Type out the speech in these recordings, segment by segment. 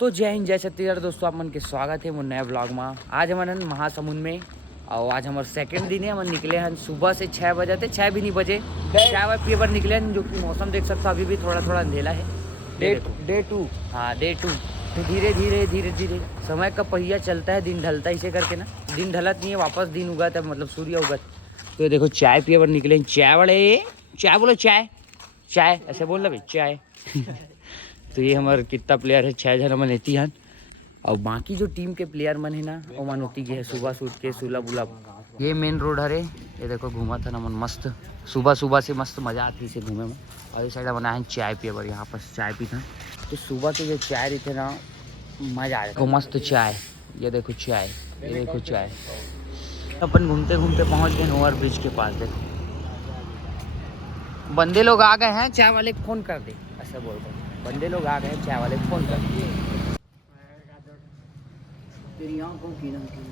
तो जय हिंद जय छत्तीसगढ़ दोस्तों, आप मन के स्वागत है मोर नया ब्लॉग में। आज हमन महासमुंद में और आज हमारे सेकंड दिन है। हम निकले हैं सुबह से 6 बजे थे, 6 भी नहीं बजे, 6 बजे पर निकले हैं। जो कि मौसम देख सकते हो अभी भी थोड़ा थोड़ा अंधेला है। डे टू हाँ डे टू। तो धीरे धीरे धीरे धीरे समय का पहिया चलता है, दिन ढलता है। इसे करके ना दिन ढलत नहीं है, वापस दिन उगत है, मतलब सूर्य उगत। तो देखो चाय पिए पर निकले, चाय वाले चाय बोलो, चाय चाय ऐसे बोल रहे चाय। तो ये हमारे कितना प्लेयर है, 6 जन मन रहती हैं। और बाकी जो टीम के प्लेयर मन है ना वो मन होती है सुबह सूट के सुलभ उलभ। ये मेन रोड है, ये देखो घूमा था ना मन मस्त। सुबह सुबह से मस्त मज़ा आती है इसे घूमे में। और इस साइड बनाए हैं चाय पिए पर, यहाँ पर चाय पीते हैं। तो सुबह के जो चाय रहते ना मज़ा आ जाता, मस्त चाय। ये देखो चाय, ये देखो चाय। अपन घूमते घूमते पहुँच गए ओवर ब्रिज के पास। देखो बंदे लोग आ गए हैं, चाय वाले को फ़ोन कर दे, ऐसा बोल रहे बंदे लोग आ गए, चाय वाले फोन कर दिए। तेरी आंखों की नमकीन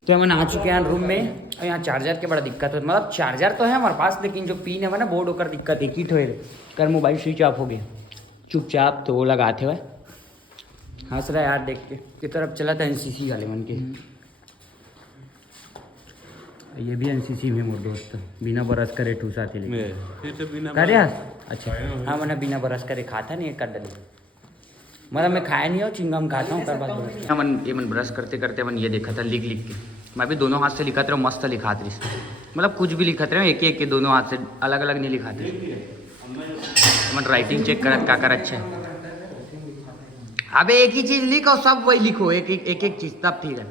तो हम आ चुके हैं रूम में। और यहाँ चार्जर के बड़ा दिक्कत है, मतलब चार्जर तो है हमारे पास, लेकिन जो पिन है ना बोर्ड होकर दिक्कत एक ही ठोए कर मोबाइल स्विच ऑफ हो गया चुपचाप। तो वो लगाते हुए हंस रहा यार देख के। की तरफ चला था एनसीसी वाले मन के। ये भी एनसीसी में मोर दोस्त बिना बरस करे ठूसा थे करे। अच्छा हाँ, मैंने बिना बरस करे खाता नहीं एक डली, मतलब मैं खाया नहीं हूँ, चिंगम खाता हूँ। मन ब्रश करते करते मन ये देखा था लिख लिख के। मैं भी दोनों हाथ से लिखा था, मस्त लिखा थी, मतलब कुछ भी लिखा था एक एक के दोनों हाथ से, अलग अलग नहीं लिखा थे। मन राइटिंग चेक करत का कर अच्छा है। अबे एक ही चीज लिखो, सब वही लिखो, एक एक चीज, तब ठीक है।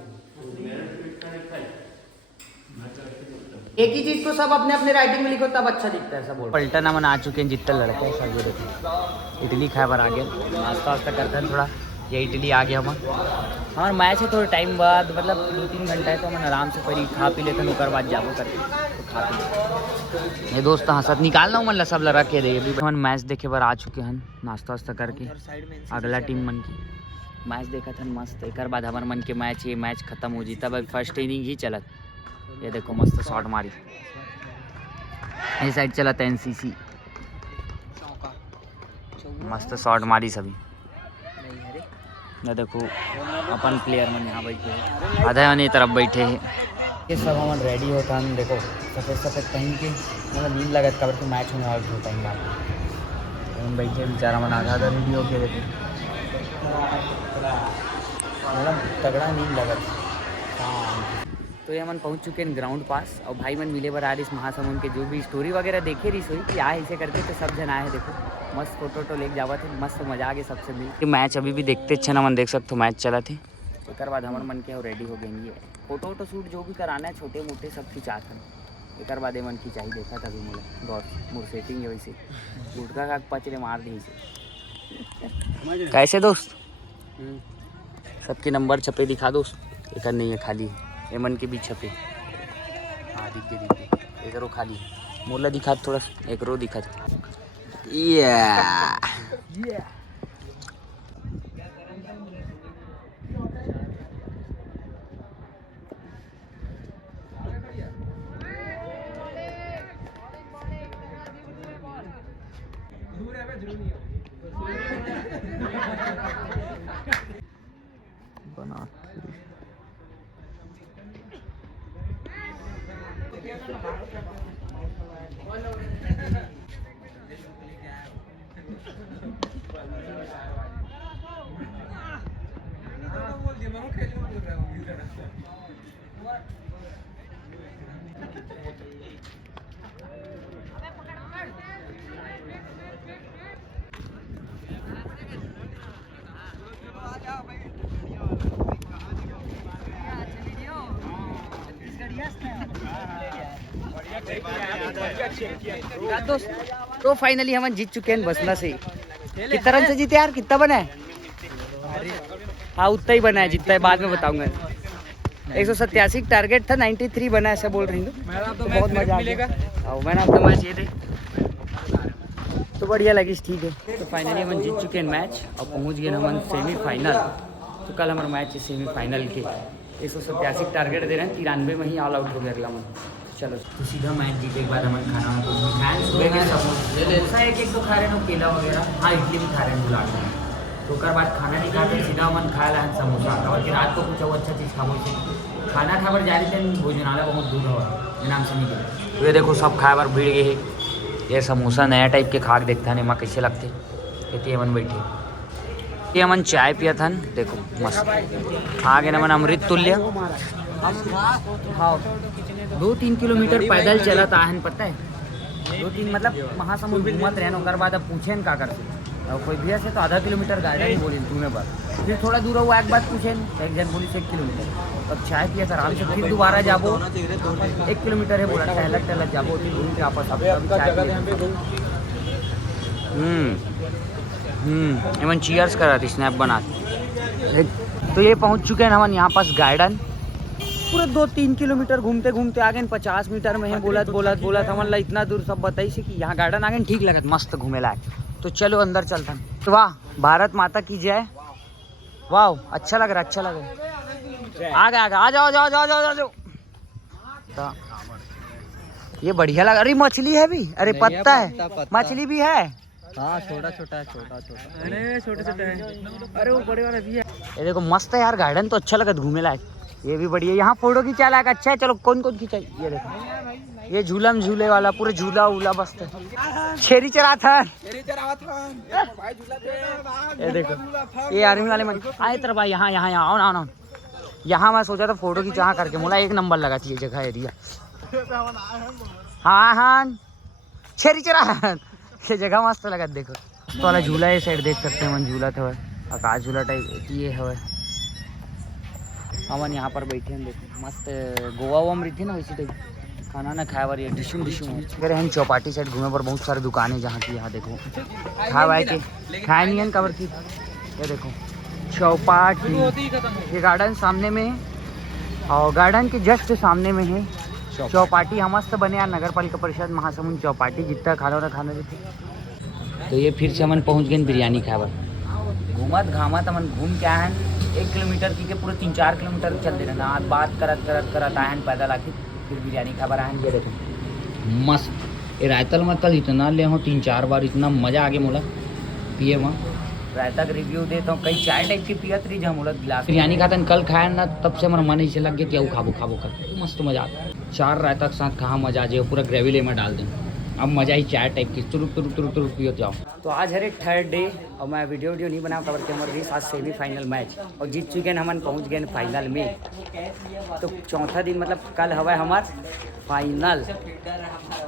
एक ही चीज को सब अपने अपने राइटिंग में लिखो, तब अच्छा दिखता है। सब बोल पलटना मन आ चुके हैं, जितने लड़के हैं सब। देखो इडली खाए पर आ गए, नाश्ता वास्ता करते हैं थोड़ा। ये इडली आ गया हमारा मैच है थोड़े टाइम बाद, मतलब 2-3 घंटा है। तो हम आराम से पहले खा पी लेते हैं, उकर बाद जाबो करके तो खा पी लेते। ये दोस्त हंसत निकालना मन सब लगा के दे। अभी हम मैच देखे बार आ चुके हैं, नाश्ता वास्ता करके। अगला टीम मन की मैच देखा था मस्त। एक बाद हमारे मन के मैच, ये मैच खत्म हो जी, तब फर्स्ट इनिंग ही चलत। ये देखो मस्त शॉट मारी, ये साइड चला था एनसीसी, मस्त शॉट मारी सभी। ये देखो अपन प्लेयर मन यहाँ बैठे हैं, आधा मन तरफ बैठे हैं। ये सब हम रेडी होता है। देखो सफ़ेद सफ़ेद पहन के, मतलब नींद लगत कबर के मैच होने वाला होता है। हम बैठे बेचारा मन आधा आधा रेडी होके। देखो मतलब तगड़ा नींद लगत। तो ये मन पहुंच चुके हैं ग्राउंड पास। और भाई मन मिले बर आ रही महासमुंद के, जो भी स्टोरी वगैरह देखे रही सोई कि आए इसे करके। तो सब जन आए, देखो मस्त फोटो वोटो लेके जावा थे, मस्त मजा आ गया सबसे मिल। मैच अभी भी देखते अच्छा ना मन, देख सकते हो मैच चला थे। एक बाद हमारे मन के रेडी हो गए, ये फोटो वोटो शूट जो भी कराना है छोटे मोटे सब खिंचा था। एक बाद मन खिंचाई देखा था अभी मोला गौर मोर सेटिंग है वैसे गुटका का पचरे मार दी से। कैसे दोस्त सबके नंबर छपे दिखा दोस्त। एक नहीं है खाली, एमन के भी छपे। हाँ दिख गए एक रो खाली, मोला दिखा थोड़ा, एक रो दिखा। बना तो फाइनली हम जीत चुके हैं बसना से। कितना रन से जीते यार, कितना बना है? हाँ उतना ही बना है जितना है, बाद में बताऊंगा। 187 टारगेट था, 93 बना ऐसा बोल रही हूँ। तो बहुत मजा आ गया। और मैंने आपका मैच ये थे तो बढ़िया लगी, ठीक है। तो फाइनली हम जीत चुके हैं मैच और पहुँच गए हम सेमीफाइनल। तो कल हमारा मैच है सेमीफाइनल के, 187 टारगेट दे रहे हैं, 93 में ही ऑल आउट हो गया अगला मन। चलो तो सीधा मैच जीते के बाद हमें खाना सुबह के समोसा एक तो खा रहे हैं, केला वगैरह, हाँ इडली भी खा रहे हैं बुलाट में। तो कर बाद खाना नहीं खाते, सीधा मन खा रहा है समोसा। और कि रात को कुछ अच्छा चीज़ खाओ से खाना खाबर जा रहे थे, भोजनालय बहुत दूर हो नाम से नहीं गए। तो ये देखो सब खाए बार भीड़ गए। ये समोसा नया टाइप के खाक देखता है माँ कैसे लगते, कहती है मन बैठे। ये मन चाय पिया था, देखो मस्त आगे न मन अमृत तुल्य। हाँ 2-3 किलोमीटर पैदल चला था है, पता है 2-3 मतलब महासमुंद घूमत रहे और बाद अब पूछे न का करते और कोई भैया से तो आधा किलोमीटर गाड़ी बोली तुम्हें बात, फिर थोड़ा दूर हुआ एक बात पूछे एक जन बोली 1 किलोमीटर। अब चाय पिया था आराम से, फिर दोबारा जाबो 1 किलोमीटर है बोला, टहलक जाबो फिर घूम के वापस आओ। एमन चीयर्स करा थी स्नैप बना। तो ये पहुंच चुके हैं हम यहाँ पास गार्डन, पूरे 2-3 किलोमीटर घूमते घूमते आ गए, 50 मीटर में है बोलत हमन ला इतना दूर सब बताई से कि यहाँ गार्डन आ गए, ठीक लगत मस्त घूमे लायक। तो चलो अंदर चलता है। तो वाह भारत माता की जय, वाह अच्छा लग रहा आ गया आ जाओ तो ये बढ़िया लगा। अरे मछली है भी, अरे पत्ता है मछली भी है। हाँ छोटा छोटा है। अरे वो बड़े वाला भी है। ये देखो मस्त है यार गार्डन, तो अच्छा लगा घूमे लायक। ये भी बढ़िया, यहाँ फोटो खींचा लायक अच्छा है। चलो कौन खींचा, ये देखो ये झूले वाला पूरा झूला मस्त है। छेरी चरा था ये देखो, ये आर्मी वाले मन आए तरह भाई यहाँ आओ। यहाँ मैं सोचा था फोटो खींचा करके, मोला एक नंबर लगा थी ये जगह एरिया। हाँ छेरी चरा ये जगह मस्त लगा। देखो तो वाला झूला ये साइड देख सकते हैं मन, झूला था आकाश झूला टाइप ये है। हमन यहाँ पर बैठे हैं, देखो मस्त गोवा वोवा में रही थी ना वैसे टाइप खाना ना खाए बार, ये डिशुम करे हैं। चौपाटी साइड घूमे पर बहुत सारे दुकानें जहाँ की, यहाँ देखो खा भाई के खाए नहीं है कवर की। ये देखो चौपाटी, ये गार्डन सामने में है और गार्डन के जस्ट सामने में है चौपाटी। हम मस्त बने यार, नगर पालिका परिषद महासमुंद चौपाटी, जितना खाना देते। तो ये फिर से हमन पहुँच गए बिरयानी खाए, घूमत घामत हमन घूम के आए हैं 1 किलोमीटर की के पूरे 3-4 किलोमीटर चल दे रहे ना, बात करत आए हैं पैदल आके फिर बिरयानी खाबर आए हैं। ये देखो मस्त ये रायतल मतलब इतना ले हूँ 3-4 बार, इतना मज़ा आ गया मोला पिए वहाँ। रायता का रिव्यू देता हूँ, कई चाय टाइप की पियत रही जहाँ मोला गिलास बिरयानी खाता कल खाया ना, तब से हमारा मन ऐसे लग गया कि खाबो कर मस्त मज़ा आता है। 4 रायता के साथ कहाँ मज़ा आ जाए, पूरा ग्रेवी ले में डाल दें, अब मज़ा ही चाय टाइप की तुरुक पियो जाओ। तो आज है 3rd डे और मैं वीडियो नहीं बना खबर के हमारे साथ सेमीफाइनल मैच और जीत चुके हैं हम, पहुंच गए फाइनल में। तो 4था दिन मतलब कल हवा हमार फाइनल।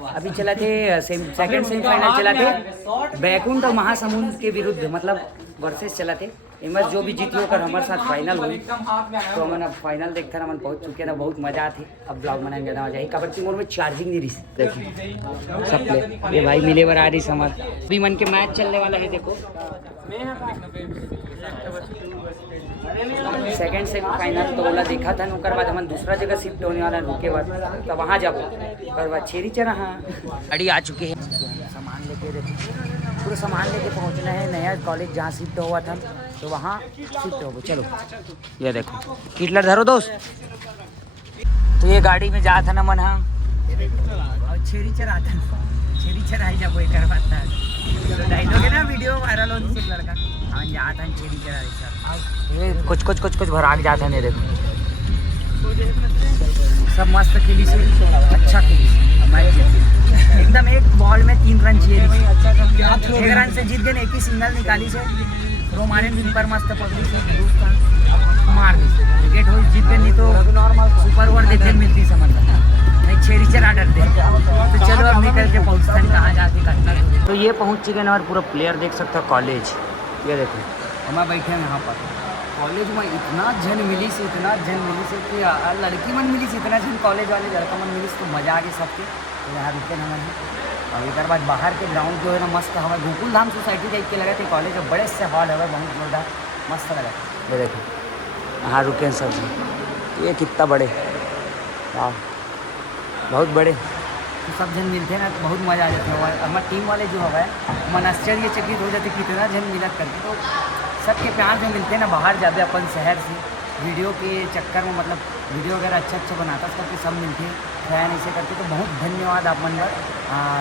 अभी चला थे सेकंड सेमीफाइनल चला थे बैकुंठ और महासमुंद के विरुद्ध, मतलब वर्सेस चला थे। इमस जो भी जीती होकर हमारे साथ फाइनल हुई, तो हमने अब फाइनल देखकर हमन पहुंच चुके ना, बहुत मजा आती। अब ब्लॉग बनाने ज़्यादा मजा आई। कबड्डी मोड में चार्जिंग नहीं रही, देखो सब प्ले ये भाई मिले बार आ रही समझ। अभी मन के मैच चलने वाला है, देखो सेकंड सेमीफाइनल तो बोला देखा था, उसके बाद हम दूसरा जगह शिफ्ट होने वाला रुके बाद, तो वहाँ जाबो उसके बाद छेरी चरा। हाँ गाड़ी आ चुके हैं, सामान लेके देखो पूरा सामान लेके पहुँचना है नया कॉलेज जहाँ शिफ्ट हुआ था, तो वहाँ शिफ्ट हो। चलो ये देखो किटलर धरो दोस्त। तो ये गाड़ी में जा था ना मन, हाँ छेरी चरा था, छेरी चराई जाबो एक करवाता डायलॉग है ना, वीडियो वायरल होने से लड़का हाँ जा था छेरी चरा कुछ भराग जाता है। देखो सब मस्त खेली से, अच्छा खेली एकदम, एक बॉल में 3 रन चाहिए, 1 रन से जीत गए, एक ही सिंगल निकाली से रोमानियन विन पर मस्त पकड़ी से मार दी विकेट हो जीत गए, नहीं तो सुपर ओवर देखने मिलती समझ नहीं छेरी चरा डरते। तो चलो अब निकल के पहुँचता कहाँ जाके करना। तो ये पहुँच चुके हैं और पूरा प्लेयर देख सकता है कॉलेज, ये देखो हम बैठे हैं यहाँ पर कॉलेज में। इतना जन मिली से कि लड़की मन मिली से, इतना जन कॉलेज वाले लड़का मन मिली तो मज़ा आ गई सबके। तो यहाँ रुके ना हम और एक बाद बाहर के ग्राउंड जो है ना मस्त हवा, गोकुल धाम सोसाइटी टाइप के लगे थे कॉलेज में, बड़े से हॉल है बहुत जोरदार मस्त लगा। ये देखो यहाँ रुके हैं सब। तो ये कितना बड़े, वाह बहुत बड़े। तो सब जन मिलते हैं ना तो बहुत मज़ा आ जाता है। हमारे टीम वाले जो है मन आश्चर्यचकित हो जाते कितना जन मिलत करके। तो सबके प्यार जो मिलते हैं ना बाहर जाते अपन शहर से वीडियो के चक्कर में, मतलब वीडियो वगैरह अच्छा बनाता सबके सब मिलते फैन ऐसे करके। तो बहुत धन्यवाद आप मन पर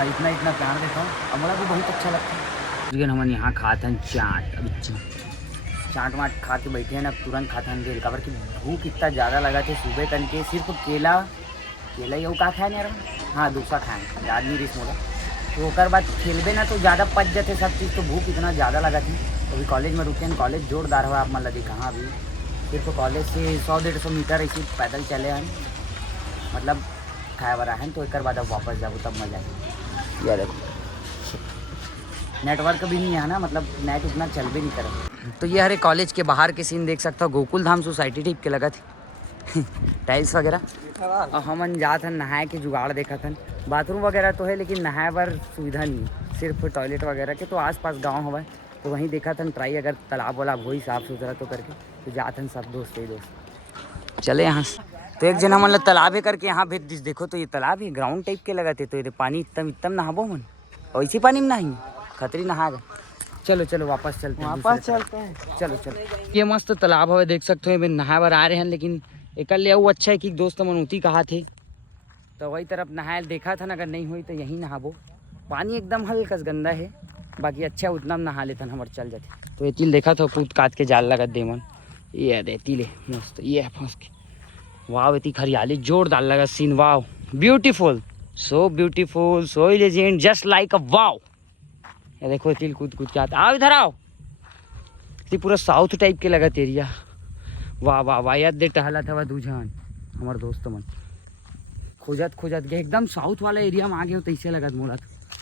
इतना प्यार देता हूँ और मुझे भी बहुत अच्छा लगता है। लेकिन हम यहाँ खाते हैं चाट, अभी चाट वाट खा के बैठे हैं ना, तुरंत खाते हैं बेल काबर की भूख इतना ज़्यादा लगा थे सुबह तन के। सिर्फ केला ही वो का खाए यार, हाँ डोसा खाएँ याद नहीं रिस मोला। तो ओकर बाद खेलबे ना तो ज़्यादा पच जाते सब चीज़। तो भूख इतना ज़्यादा लगा थी। अभी कॉलेज में रुके हैं, कॉलेज जोरदार हुआ आप मतलब कहाँ अभी सिर्फ कॉलेज से 100-150 मीटर ऐसे पैदल चले हैं, मतलब खाया बरा है। तो एक बाद अब वापस जाओ तब मजा आएगी। यार देखो नेटवर्क भी नहीं है ना, मतलब नेट उतना चल भी नहीं करे। तो ये हरे कॉलेज के बाहर के सीन देख सकता हो, गोकुल धाम सोसाइटी टाइप के लगा थे टाइल्स वगैरह। और हम जात हन नहाए के जुगाड़ देखा था। बाथरूम वगैरह तो है लेकिन नहाए पर सुविधा नहीं, सिर्फ टॉयलेट वगैरह के। तो आसपास गांव हवा तो वहीं देखा था ट्राई, अगर तालाब वालाब हो ही साफ़ सुथरा तो करके। तो जाते हैं सब दोस्त ही दोस्त चले यहाँ से। तो एक जना मतलब तालाब है करके यहाँ भेज देखो। तो ये तालाब है ग्राउंड टाइप के लगाते। तो ये पानी इतम नहाबो मन, और इसी पानी में नहाएंगे, खतरी नहा गए। चलो वापस चलते हैं, चलो। ये मस्त तालाब है देख सकते हो, नहाए बार आ रहे हैं। लेकिन एक ले वो अच्छा है कि दोस्त मनोती कहा थे तो वही तरफ नहाए देखा था ना, अगर नहीं हुई तो यहीं नहाबो। पानी एकदम हल्का गंदा है, बाकी अच्छा उतना नहा लेता हमारे चल जाते। तो ये तिल देखा था कूद काट के जाल लगा दे मन, ये दे तिले मस्त ये फंस के। वाह इतनी हरियाली जोरदार लगा सीन, वाह beautiful, so beautiful, so legend, just like a wow. ये देखो तिल कूद के आता, आओ इधर आओ। ये पूरा साउथ टाइप के लगा एरिया, वाह याद दे टहला था वह दूजान हमारे दोस्त मन खोजत के एकदम साउथ वाला एरिया में आ गए हो। तो ऐसे लगा मोला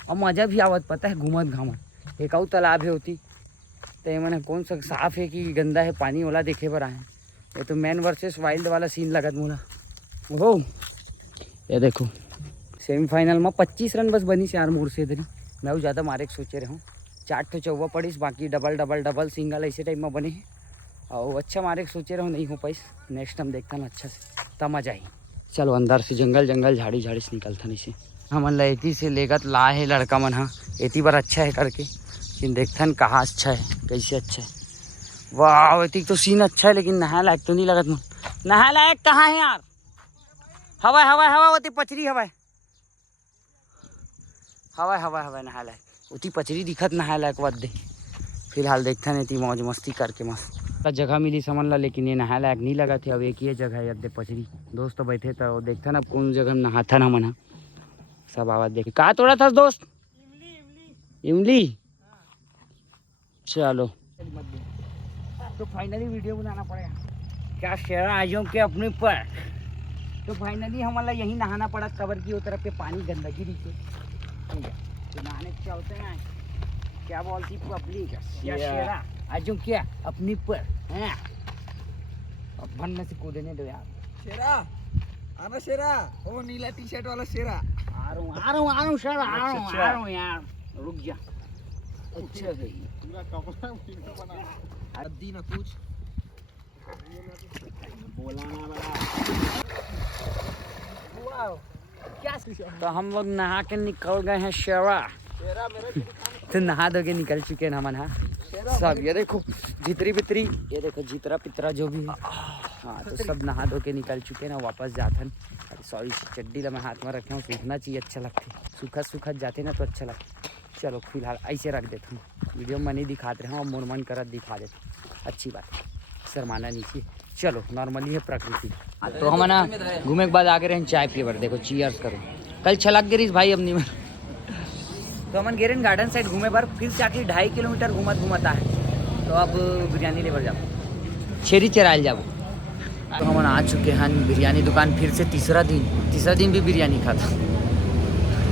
और मज़ा भी आवत, पता है घूमत घामत। एक और तालाब है होती तो ये मैंने कौन सा साफ़ है कि गंदा है पानी वाला देखे पर आए। ये तो मैन वर्सेस वाइल्ड वाला सीन लगत मोला। ओहो ये देखो सेमीफाइनल में 25 रन बस बनी से यार मोर से इधर। मैं वो ज़्यादा मारे सोचे रहा हूँ, 4 तो चौवा पड़ीस, बाकी डबल सिंगल ऐसे टाइप में बने हैं। और अच्छा मारे सोचे रहा हूँ, नहीं हो पाइस। नेक्स्ट टाइम देखता ना अच्छा से तब मजा आई। चलो अंदर से जंगल झाड़ी से निकलता नहीं से। हम एती से लेगत ला है लड़का मन, हाँ एती बार अच्छा है करके। लेकिन देखता न कहाँ अच्छा है कैसे अच्छा है। वाह एती तो सीन अच्छा है लेकिन नहाए लायक तो नहीं लगत मन। नहाए लायक कहाँ है यार, हवा होती पचरी हवा नहाए लायक उती पचरी दिखत नहाए लायक बात दे। फिलहाल देखता नहीं थी मौज मस्ती करके मस्त जगह मिली समझ ला, लेकिन ये नहाए लायक नहीं लगा थे। अब एक ही जगह है अद्दे पचरी, दोस्त बैठे तो देखता ना कौन जगह में नहाता ना मना। सब आवाज देखे कहा तोड़ा था दोस्त, इमली। चलो तो फाइनली वीडियो बनाना पड़ेगा क्या शेरा आजों के अपने पर। तो फाइनली हमारा यहीं नहाना पड़ा, कवर की वो तरफ के पानी गंदगी नीचे। ठीक है तो नहाने चलते हैं, क्या बोलती पब्लिक क्या शेरा आजों क्या अपनी पर हैं। अब बनने से कूदने दो यार। शेरा आना, शेरा वो नीला टी शर्ट वाला शेरा। आ रहा हूँ शेरा, आ रहा हूँ यार, रुक जा। अच्छा गई अद्दी ना कुछ बोला ना बड़ा। क्या तो हम लोग नहा के निकल गए हैं शेरा। तो नहा धो के निकल चुके हैं हम, हाँ सब। ये देखो जितरी बितरी, ये देखो जितरा पितरा जो भी है, हाँ तो सब नहा धो के निकल चुके हैं ना। वापस जाते हैं, सॉरी चड्डी ला मैं हाथ में रखे हूँ, सूखना चाहिए, अच्छा लगता है। सूखा जाते ना तो अच्छा लगता। चलो फिलहाल ऐसे रख देता हूँ, वीडियो में नहीं दिखाते हैं, और मन करत दिखा देते, अच्छी बात है, शर्माना नहीं चाहिए। चलो नॉर्मली है प्रकृति। तो हम ना घूमे के बाद आगे रहे चाय पिए बर, देखो चीयर्स करो। कल छलक गिरीश भाई अपनी में। तो हमन गेरन गार्डन साइड घूमे बार, फिर से आखिर 2.5 किलोमीटर घूमता है। तो अब बिरयानी लेकर जाओ, छेरी चरायल जाओ। तो हम आ चुके हैं बिरयानी दुकान, फिर से तीसरा दिन भी बिरयानी खाता।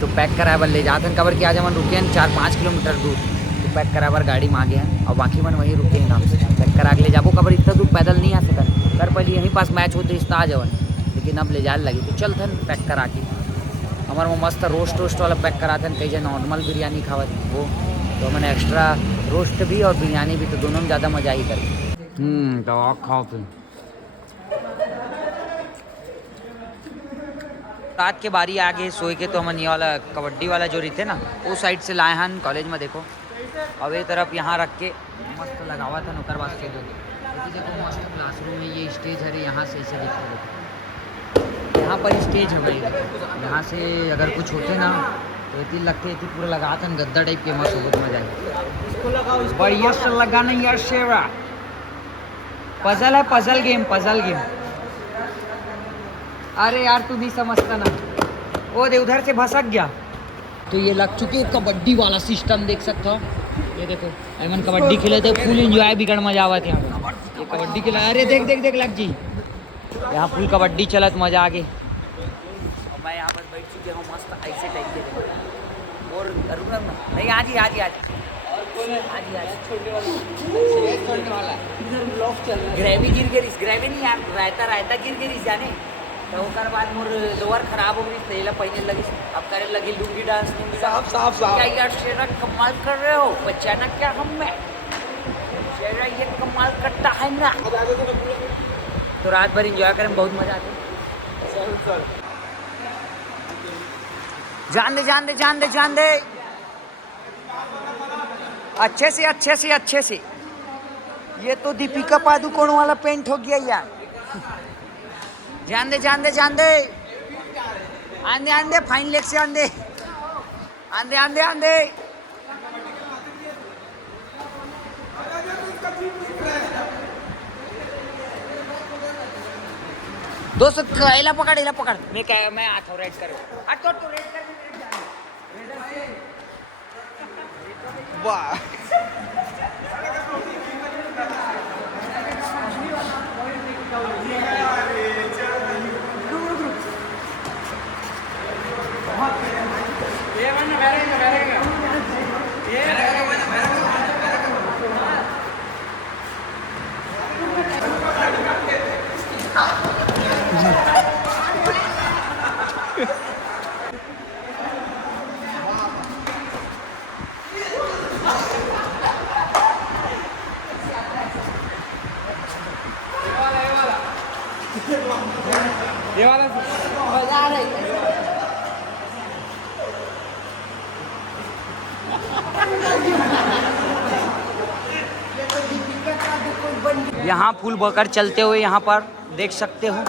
तो पैक कराए ले जाते हैं, कवर कि आज हम रुके हैं 4-5 किलोमीटर दूर। तो पैक कराए गाड़ी में आ गए हैं, और बाकी मन वहीं रुके हैं नाम से। पैक करा के ले जाबो, कवर इतना दूर पैदल नहीं आ सका। कर पहले यहीं पास मैच होते इस आ जावन, लेकिन अब ले जाने लगे। तो चलते हैं पैक करा के। हमारे वो मस्त रोस्ट वाला पैक कराते हैं, कहीं नॉर्मल बिरयानी खावत वो। तो मैंने एक्स्ट्रा रोस्ट भी और बिरयानी भी, तो दोनों में ज़्यादा मज़ा ही करे। तो खाओ फिर रात के बारी आ गए सोए के, तो हम ये वाला कबड्डी वाला जो रहते ना वो साइड से लाए हैं कॉलेज में। देखो अब ये तरफ यहाँ रख के मस्त लगावा था नौकर वास्ते। देखो मस्त क्लासरूम में ये स्टेज है, यहाँ से ऐसे दिखता है। यहाँ पर स्टेज है भाई, यहाँ से अगर कुछ होते ना तो इतनी लगते इतनी पूरा लगा था गद्दा टाइप के, मस्त बहुत मजा आए। बढ़िया से लगाना यार शेरा। पजल है, पजल गेम, पजल गेम। अरे यार तू भी समझता ना, वो दे उधर से भसक गया। तो ये लग चुके कबड्डी वाला सिस्टम देख सकते हो। ये देखो अमन कबड्डी खेले थे, फुल एंजॉय बिगड़ मजा आवा थे यहाँ पे। ये कबड्डी खेला, अरे देख देख देख लग जी, यहाँ फुल कबड्डी चलत मजा आ गई। और मैं यहाँ पर बैठ चुके हूँ मस्त ऐसे टाइप के। और नहीं आज ही आज ही आज ग्रेवी गिर गई, ग्रेवी नहीं यार, रायता रायता गिर गई जाने। तो उसके बाद मोर लोअर खराब हो गई, तेला पहने लगी, अब करे लगी लुंगी डांस। साफ साफ साफ क्या यार शेरा कमाल कर रहे हो, बचाना क्या हम में, शेरा ये कमाल करता है ना। तो रात भर एंजॉय करें, बहुत मजा आता है। जान दे जान दे जान दे जान दे, अच्छे से अच्छे से अच्छे से। ये तो दीपिका पादुकोण वाला पेंट हो गया यार। जान दे जान दे जान दे, आंदे आंदे फाइन लेग से आंदे आंदे आंदे आंदे। दोस्त इला पकड़ इला पकड़, मैं आता हूँ रेड करो, आ तो रेड कर वाह। ये वाला मजा आ रही है। यहाँ फुल बकर चलते हुए यहाँ पर देख सकते हो।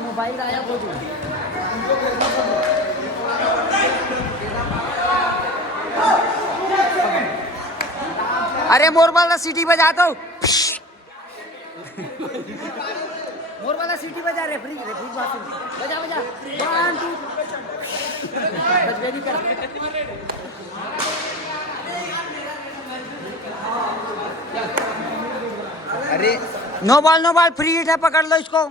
मोबाइल आया वो अरे मोर वाला सीटी बजा दो, मोर वाला सीटी बजा, रेफरी रेफरी बजा बजा 1 2 बजबेली कर। अरे नो बॉल फ्री हिट है, पकड़ लो इसको।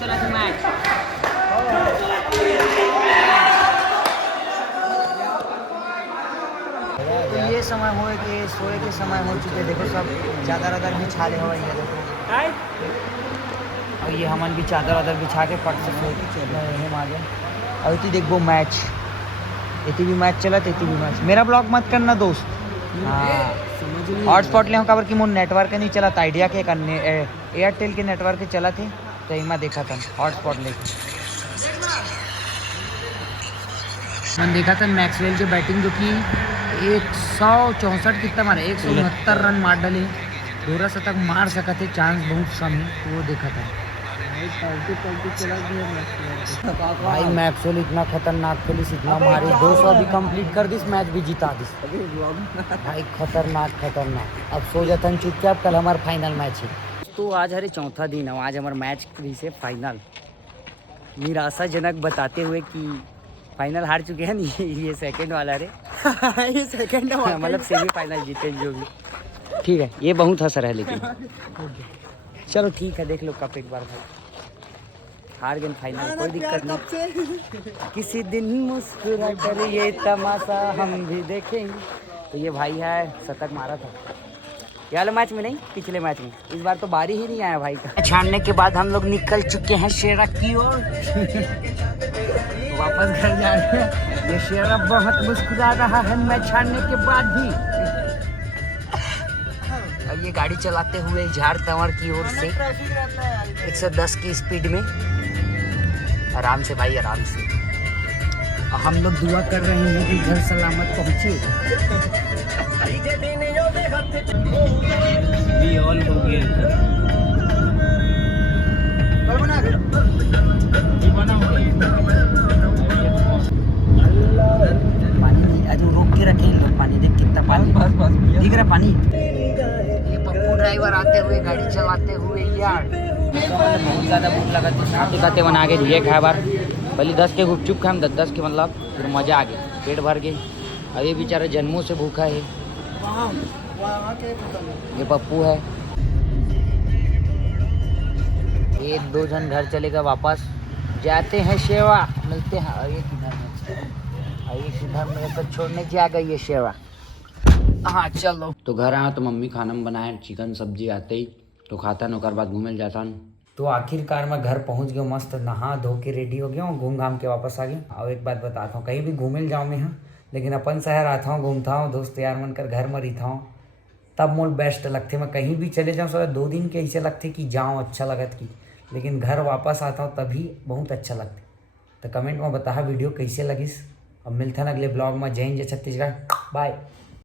चला था मैच। तो ये समय हो कि सोए के समय हो चुके, देखो सब चादर वादर बिछा ले हुआ है देखो। और ये हमन भी चादर वादर बिछा के पट से सोए के चल रहे आ गए। और इतनी देख वो मैच, इतनी भी मैच चला तो इतनी भी मैच। मेरा ब्लॉग मत करना दोस्त। हाँ हॉटस्पॉट ले खबर कि मोर नेटवर्क नहीं चला था, आइडिया के करने एयरटेल के नेटवर्क के चला थे, तो मैं देखा था हॉटस्पॉट लेके। मैंने देखा था मैक्सवेल की बैटिंग, जो कि 164 कितना मारे, 169 रन मार डाले, 12 शतक मार सका थे, चांस बहुत कम है, तो वो देखा था भाई। मैक्सवेल इतना खतरनाक खेली, इतना मारी, 200 भी कंप्लीट कर दिस, मैच भी जिता दिस भाई, खतरनाक खतरनाक। अब सो जाता चुपचाप, कल हमारा फाइनल मैच है। तो आज हमारे चौथा दिन है, आज हमारा मैच भी से फाइनल। निराशाजनक बताते हुए कि फाइनल हार चुके हैं नहीं, ये सेकंड वाला रे ये सेकंड मतलब सेमीफाइनल जीते जो भी, ठीक है। ये बहुत हंस रहा है लेकिन चलो ठीक है, देख लो कप एक बार भाई, हार गए फाइनल, कोई दिक्कत नहीं। किसी दिन मुस्कुरा कर ये तमाशा हम भी देखेंगे। तो ये भाई है, शतक मारा था ये वाले मैच में, नहीं पिछले मैच में, इस बार तो बारी ही नहीं आया भाई का। छानने के बाद हम लोग निकल चुके हैं शेरा की ओर वापस घर जा रहे हैं। ये शेरा बहुत मुस्कुरा रहा है मैच छानने के बाद भी। अब ये गाड़ी चलाते हुए झाड़ तंवर की ओर से 110 की स्पीड में आराम से भाई, आराम से। और हम लोग दुआ कर रहे हैं कि घर सलामत पहुंचे। भी ऑल हो गया पानी आज रोक के रखे इन लोग, पानी देख कितना पानी दिख रहा पानी। ये पप्पू ड्राइवर आते हुए गाड़ी चलाते हुए यार। तो बहुत ज़्यादा भूख लगा थी, खाते खाते बना के दिए खाए बार। पहले 10 के गुपचुप खाए, 10 के मतलब फिर मज़ा आ गया, पेट भर गए। और ये बेचारा जन्मों से भूखा है। ये पप्पू है। एक दो जन घर चलेगा, वापस जाते हैं सेवा, मिलते हैं। और ये किधर है, और ये किधर मेरे को छोड़ने जा गई ये सेवा। हाँ चलो। तो घर आया तो मम्मी खाना में बनाए चिकन सब्जी, आते ही तो खाता न, बाद घूमे जाता न। तो आखिरकार मैं घर पहुंच गया, मस्त नहा धो के रेडी हो गया हूँ, घूम घाम के वापस आ गया। और एक बात बताता हूँ, कहीं भी घूमे जाऊँ मैं हाँ, लेकिन अपन शहर आता हूँ, घूमता हूँ, दोस्त यार मन कर घर में रहता हूँ, तब मोल बेस्ट लगते। मैं कहीं भी चले जाऊँ सर 2 दिन के ऐसे लगते कि जाऊँ, अच्छा लगत की, लेकिन घर वापस आता हूँ तभी बहुत अच्छा लगता। तो कमेंट में बता वीडियो कैसे लगिस। अब मिलता है अगले ब्लॉग में। जय हिंद, जय छत्तीसगढ़, बाय।